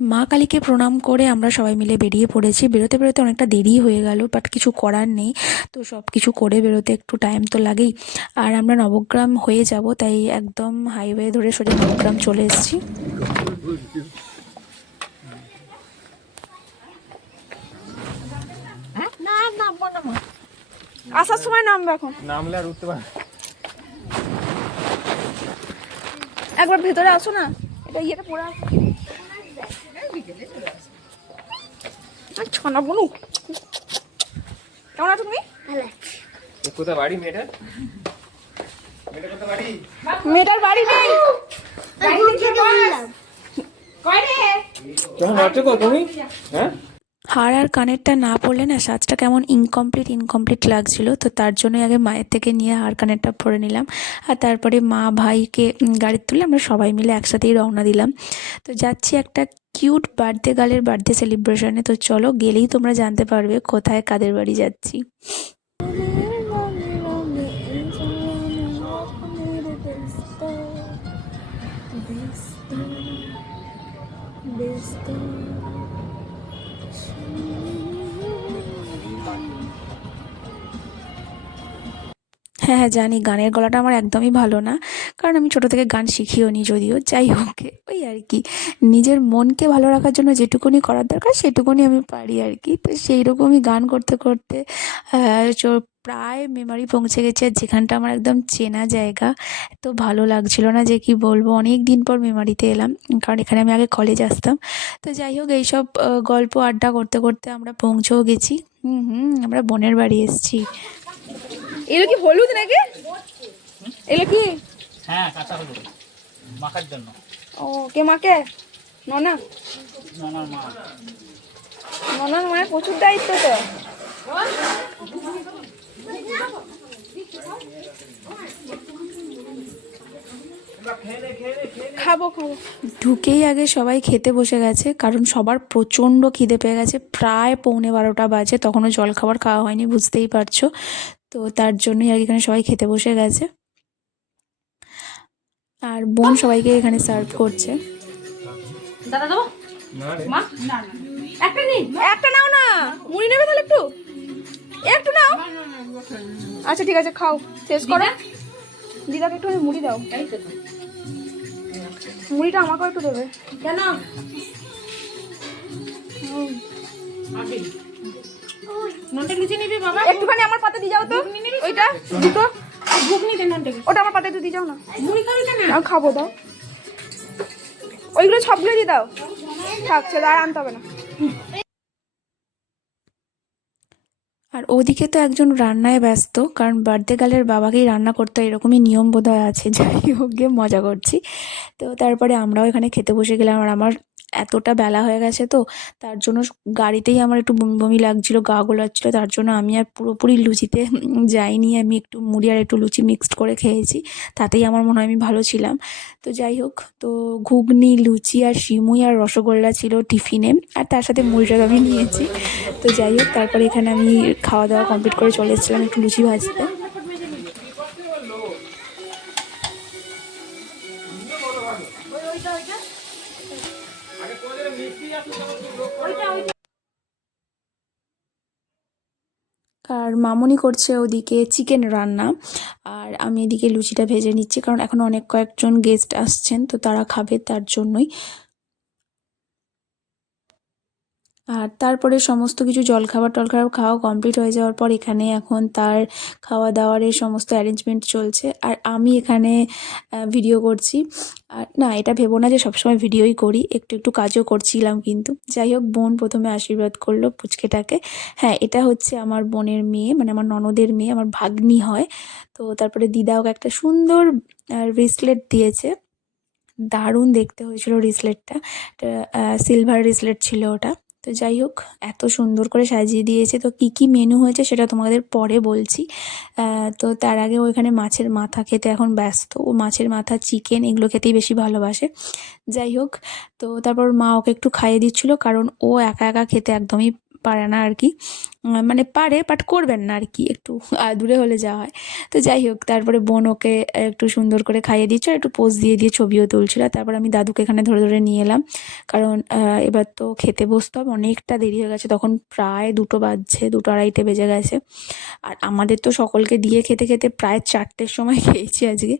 মা কালীকে প্রণাম করে আমরা সবাই মিলে বেরিয়ে পড়েছি। বেরোতে বেরোতে অনেকটা দেরি হয়ে গেল বাট কিছু করার নেই। তো সব কিছু করে বেরোতে একটু টাইম তো লাগেই। আর আমরা নবগ্রাম হয়ে যাব তাই একদম হাইওয়ে ধরে সোজা নবগ্রাম চলে এসেছি। আসার সময় নামবো এখন। নামলে আর উঠতে পারে একবার ভেতরে আসো না। এটা ইয়েটা পড়ে আসো। ছনা বনু। কেমন আছো তুমি? বাড়ি মেয়েটার? মেয়েটা মেয়েটার বাড়ি নেই। তুমি? হ্যাঁ? হার আর কানেরটা না পরলে না সাজটা কেমন ইনকমপ্লিট ইনকমপ্লিট লাগছিল। তো তার জন্যই আগে মায়ের থেকে নিয়ে হার কানেরটা পরে নিলাম। আর তারপরে মা ভাইকে গাড়ি গাড়ির তুলে আমরা সবাই মিলে একসাথেই রওনা দিলাম। তো যাচ্ছি একটা কিউট বার্থডে গালের বার্থডে সেলিব্রেশনে তো চলো গেলেই তোমরা জানতে পারবে কোথায় কাদের বাড়ি যাচ্ছি। হ্যাঁ হ্যাঁ জানি। গানের গলাটা আমার একদমই ভালো না। কারণ আমি ছোটো থেকে গান শিখিও নি যদিও। যাই হোক, ওই আর কি। নিজের মনকে ভালো রাখার জন্য যেটুকুনি করার দরকার, সেটুকুনি আমি পারি আর কি। তো সেই রকমই গান করতে করতে প্রায় মেমারি পৌঁছে গেছে। আর যেখানটা আমার একদম চেনা জায়গা, এত ভালো লাগছিল না যে কি বলব। অনেক দিন পর মেমারিতে এলাম। কারণ এখানে আমি আগে কলেজ আসতাম। তো যাই হোক, এইসব গল্প, আড্ডা করতে করতে আমরা পৌঁছেও গেছি। হুম হুম, আমরা বোনের বাড়ি এসেছি। এগুলো কি হলুদ নাকি? এগুলো কি? হ্যাঁ কাঁচা হলুদ। মাখার জন্য। ও কে মাকে ননা? আমার মা। ননার মায়ের প্রচুর দায়িত্ব তো। খাব খাব। ঢুকেই আগে সবাই খেতে বসে গেছে কারণ সবার প্রচণ্ড খিদে পেয়ে গেছে। প্রায় পৌনে বারোটা বাজে তখনও জল খাবার খাওয়া হয়নি বুঝতেই পারছ। তো তার জন্যই আর এখানে সবাই খেতে বসে গেছে। আর বোন সবাইকে এখানে সার্ভ করছে। দাদা দেবো মা? একটা নিন একটা নাও না। মুড়ি নেবে তাহলে একটু? একটু নাও। আচ্ছা ঠিক আছে খাও। শেষ করো। দিদাকে একটু মুড়ি দাও। মুড়িটা আমাকেও একটু দেবে। কেন? একটুখানি আমার পাতে দিয়ে যাও তো। ওইটা দুটো ওটা আমার পাতে একটু দিয়ে যাও না। আমি খাব দাও। ওইগুলো সবগুলো দিয়ে দাও। থাক ছেড়ে আর আনতে হবে না। আর ওদিকে তো একজন রান্নায় ব্যস্ত কারণ বার্থডে গার্লের বাবাকেই রান্না করতে এরকমই নিয়ম বোধহয় আছে। যাই হোক গিয়ে মজা করছি। তো তারপরে আমরাও এখানে খেতে বসে গেলাম আর আমার এতটা বেলা হয়ে গেছে তো, তার জন্য গাড়িতেই আমার একটু বমি বমি লাগছিল, গা গোলাচ্ছিলো, তার জন্য আমি আর পুরোপুরি লুচিতে যাইনি, আমি একটু মুড়ি আর একটু লুচি মিক্সড করে খেয়েছি, তাতেই আমার মনে হয় আমি ভালো ছিলাম। তো যাই হোক, তো ঘুগনি, লুচি আর সিমুই আর রসগোল্লা ছিল টিফিনে, আর তার সাথে মুড়িটা আমি নিয়েছি। তো যাই হোক, তারপরে এখানে আমি খাওয়া দাওয়া কমপ্লিট করে চলে এসেছিলাম একটু লুচি ভাজতে। আর মামনি করছে ওদিকে চিকেন রান্না, আর আমি এদিকে লুচিটা ভেজে নিচ্ছি, কারণ এখন অনেক কয়েকজন গেস্ট আসছেন, তো তারা খাবে তার জন্যই। আর তারপরে সমস্ত কিছু জলখাবার টলখাবার খাওয়া কমপ্লিট হয়ে যাওয়ার পর এখানে এখন তার খাওয়া দাওয়ার এই সমস্ত অ্যারেঞ্জমেন্ট চলছে। আর আমি এখানে ভিডিও করছি। আর না, এটা ভেবো না যে সবসময় ভিডিওই করি। একটু একটু কাজও করছিলাম কিন্তু। যাই হোক, বোন প্রথমে আশীর্বাদ করল পুচকেটাকে। হ্যাঁ এটা হচ্ছে আমার বোনের মেয়ে মানে আমার ননদের মেয়ে, আমার ভাগ্নি হয়। তো তারপরে দিদা একটা সুন্দর রিসলেট দিয়েছে। দারুণ দেখতে হয়েছিল রিসলেটটা সিলভার রিসলেট ছিল ওটা। তো যাই হোক, এত সুন্দর করে সাজিয়ে দিয়েছে। তো কি কি মেনু হয়েছে সেটা তোমাদের পরে বলছি। তো তার আগে ওইখানে মাছের মাথা খেতে এখন ব্যস্ত। ও মাছের মাথা চিকেন এগুলো খেতেই বেশি ভালোবাসে। যাই হোক, তো তারপর মা ওকে একটু খাইয়ে দিচ্ছিল, কারণ ও একা একা খেতে একদমই পারে না আর কি। মানে পারে বাট করবেন না আর কি, একটু দূরে হলে যাওয়া হয়। তো যাই হোক, তারপরে বোন ওকে একটু সুন্দর করে খাইয়ে দিচ্ছিল একটু পোজ দিয়ে দিয়ে ছবিও তুলছিল। তারপর আমি দাদুকে এখানে ধরে ধরে নিয়ে এলাম। কারণ এবার তো খেতে বসতে হবে, অনেকটা দেরি হয়ে গেছে। তখন প্রায় দুটো বাজছে, দুটো আড়াইটে বেজে গেছে। আর আমাদের তো সকলকে দিয়ে খেতে খেতে প্রায় চারটের সময় খেয়েছি আজকে।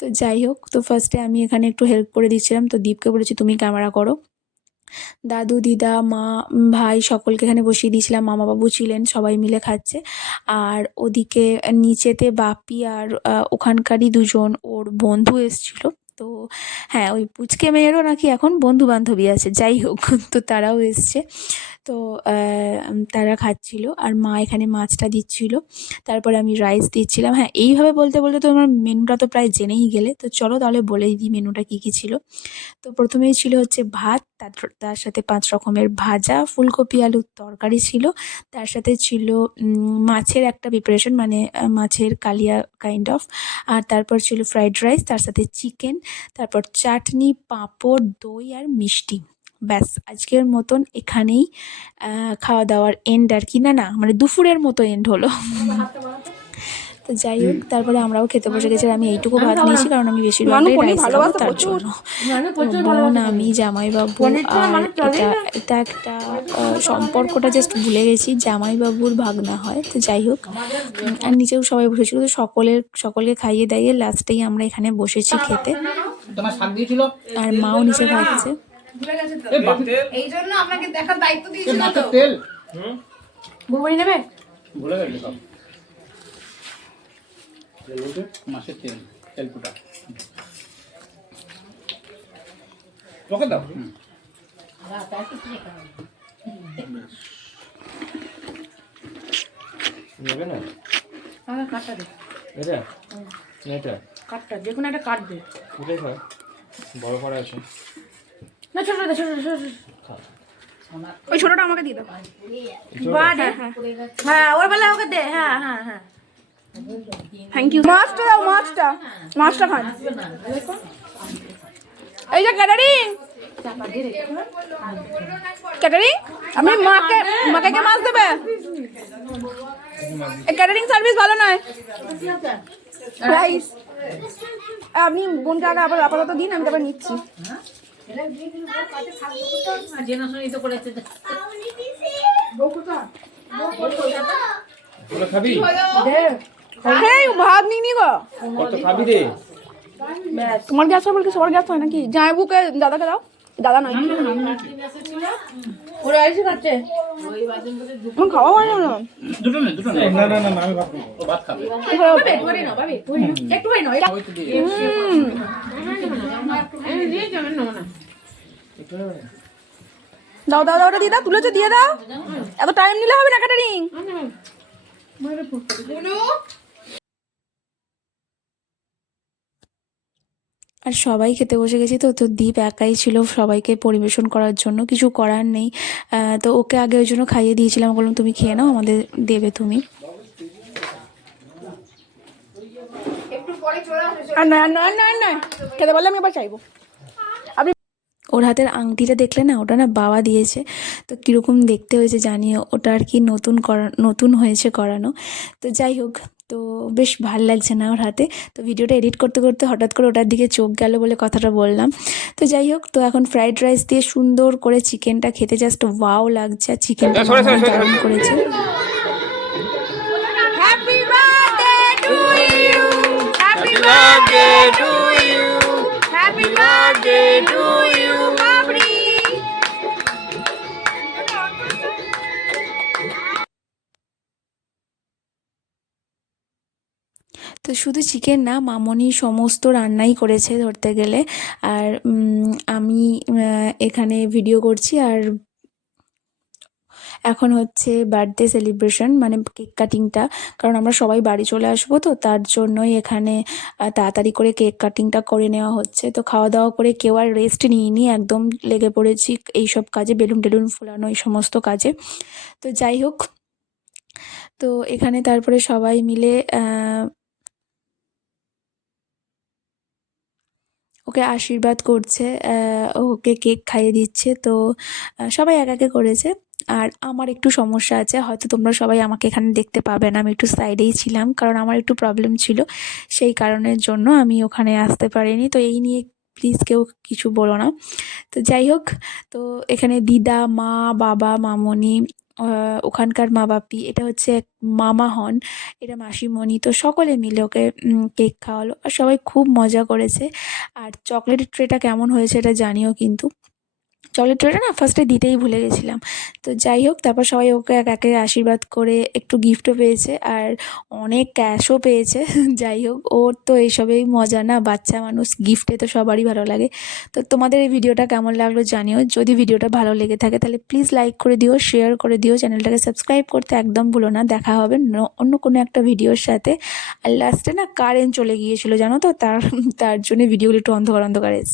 তো যাই হোক, তো ফার্স্টে আমি এখানে একটু হেল্প করে দিচ্ছিলাম। তো দীপকে বলেছি, তুমি ক্যামেরা করো। দাদু, দিদা, মা, ভাই সকলকে এখানে বসিয়ে দিয়েছিলাম। মামা বাবু ছিলেন, সবাই মিলে খাচ্ছে। আর ওদিকে নিচেতে বাপি আর ওখানকারই দুজন, ওর বন্ধু এসছিল। তো হ্যাঁ ওই পুচকে মেয়েরও নাকি এখন বন্ধু বান্ধবী আছে, যাই হোক, তো তারাও এসছে। তো তারা খাচ্ছিল আর মা এখানে মাছটা দিচ্ছিল, তারপরে আমি রাইস দিচ্ছিলাম। হ্যাঁ এইভাবে বলতে বলতে তো আমার মেনুটা তো প্রায় জেনেই গেলে, তো চলো তাহলে বলেই দিই মেনুটা কী কী ছিল। তো প্রথমেই ছিল হচ্ছে ভাত, তার তার সাথে পাঁচ রকমের ভাজা, ফুলকপি, আলুর তরকারি ছিল। তার সাথে ছিল মাছের একটা প্রিপারেশন মানে মাছের কালিয়া কাইন্ড অফ আর তারপর ছিল ফ্রাইড রাইস তার সাথে চিকেন তারপর চাটনি, পাঁপড়, দই আর মিষ্টি। ব্যাস, আজকের মতন এখানেই খাওয়া দাওয়ার এন্ড আর কি। না না মানে দুপুরের মতো এন্ড হলো। তো যাই হোক তারপরে আমরাও খেতে বসে গেছি আর আমি এইটুকু ভাত নিয়েছি কারণ আমি মানু ভালোবাসে তার জন্য। বোন আমি জামাইবাবু আর এটা এটা একটা সম্পর্কটা জাস্ট ভুলে গেছি জামাইবাবুর ভাগনা হয় তো যাই হোক। আর নিচেও সবাই বসেছিল তো সকলের সকলকে খাইয়ে দাইয়ে লাস্টেই আমরা এখানে বসেছি খেতে। তোমার শাক দিয়েছিল? আর মাও নিচে খাচ্ছে এই জন্য আপনাকে দেখার দায়িত্ব দিয়েছিল তো। তেল। হুম। বুড়বুড়ি নেবে? ভুলে গেলি সব। মাছের তেল তেল ফুটা তোকে দাও। নেবে না? আমাকে কাটটা দে। এটা? না এটা? কাটটা যে কোনো একটা কাট দে এটাই খা? বড় করা আছে। না ছোট দে ছোট ছোট খা। ওই ছোটটা আমাকে দিয়ে দাও। হ্যাঁ হ্যাঁ। ওর বেলা ওকে দে। হ্যাঁ হ্যাঁ হ্যাঁ। থ্যাংক ইউ মাছটা দাও মাছটা মাছটা খান। এই যে ক্যাটারিং ক্যাটারিং আপনি মাকে মাকে কে মাছ দেবে? ক্যাটারিং সার্ভিস ভালো নয়। রাইস আপনি বোনকে আগে আবার আপাতত দিন আমি তারপর নিচ্ছি। খাবি এই ভাত নিয়ে নি গো খাবি রে তোমার গ্যাস হয় বলতে সবার গ্যাস হয় নাকি? জামাইবুকে দাদাকে দাও। দাদা নয়। ওরা এসে খাচ্ছে। খাওয়া হয়? না দুটো নেই দুটো না না না আমি ভাববো ও ভাত খাবে। একটু ওই তো দাও দাও দাও ওটা দিয়ে দাও তুলেছো দিয়ে দাও। এত টাইম নিলে হবে না ক্যাটারিং আর সবাই খেতে বসে গেছি তো তো দ্বীপ একাই ছিল সবাইকে পরিবেশন করার জন্য কিছু করার নেই। তো ওকে আগে ওই জন্য খাইয়ে দিয়েছিলাম বললাম তুমি খেয়ে নাও আমাদের দেবে তুমি। নয় নয় নয় নয় খেতে বললে আমি এবার চাইব। ওর হাতের আংটিটা দেখলে না ওটা না বাবা দিয়েছে। তো কীরকম দেখতে হয়েছে জানিও ওটা আর কি নতুন করা নতুন হয়েছে করানো। তো যাই হোক তো বেশ ভালো লাগছে না ওর হাতে। তো ভিডিওটা এডিট করতে করতে হঠাৎ করে ওটার দিকে চোখ গেল বলে কথাটা বললাম। তো যাই হোক তো এখন ফ্রাইড রাইস দিয়ে সুন্দর করে চিকেনটা খেতে জাস্ট ওয়াও লাগছে। আর চিকেনটা দারুণ করেছে। Happy birthday to you happy birthday to you তো শুধু চিকেন না, মামনি সমস্ত রান্নাই করেছে ধরতে গেলে। আর আমি এখানে ভিডিও করছি। আর এখন হচ্ছে বার্থডে সেলিব্রেশন মানে কেক কাটিংটা কারণ আমরা সবাই বাড়ি চলে আসব তো, তার জন্যই এখানে তাড়াতাড়ি করে কেক কাটিংটা করে নেওয়া হচ্ছে। তো খাওয়া দাওয়া করে কেউ আর রেস্ট নিইনি, একদম লেগে পড়েছি এইসব কাজে, বেলুন টেলুন ফোলানো এই সমস্ত কাজে। তো যাই হোক, তো এখানে তারপরে সবাই মিলে ওকে আশীর্বাদ করছে ওকে কেক খাইয়ে দিচ্ছে। তো সবাই এক একে করেছে। আর আমার একটু সমস্যা আছে, হয়তো তোমরা সবাই আমাকে এখানে দেখতে পাবে না, আমি একটু সাইডেই ছিলাম, কারণ আমার একটু প্রবলেম ছিল। সেই কারণের জন্য আমি ওখানে আসতে পারিনি। তো এই নিয়ে প্লিজ কেউ কিছু বলো না। তো যাই হোক, তো এখানে দিদা, মা, বাবা, মামনি ওখানকার মা বাপি এটা হচ্ছে এক মামা হন, এটা মাসিমণি, তো সকলে মিলে ওকে কেক খাওয়ালো। আর সবাই খুব মজা করেছে। আর চকলেট ট্রেটা কেমন হয়েছে এটা জানিও কিন্তু। চকলেট ট্রেটা না ফার্স্টে দিতেই ভুলে গেছিলাম। তো যাই হোক, তারপর সবাই ওকে এক একে আশীর্বাদ করে একটু গিফটও পেয়েছে আর অনেক ক্যাশও পেয়েছে। যাই হোক, ওর তো এইসবেই মজা না, বাচ্চা মানুষ গিফটে তো সবারই ভালো লাগে। তো তোমাদের এই ভিডিওটা কেমন লাগল জানিও। যদি ভিডিওটা ভালো লেগে থাকে তাহলে প্লিজ লাইক করে দিও শেয়ার করে দিও চ্যানেলটাকে সাবস্ক্রাইব করতে একদম ভুলো না। দেখা হবে অন্য কোনো একটা ভিডিওর সাথে। আর লাস্টে না কারেন্ট চলে গিয়েছিল, জানো তো? তার তার জন্য ভিডিওগুলো একটু অন্ধকার অন্ধকার এসছে।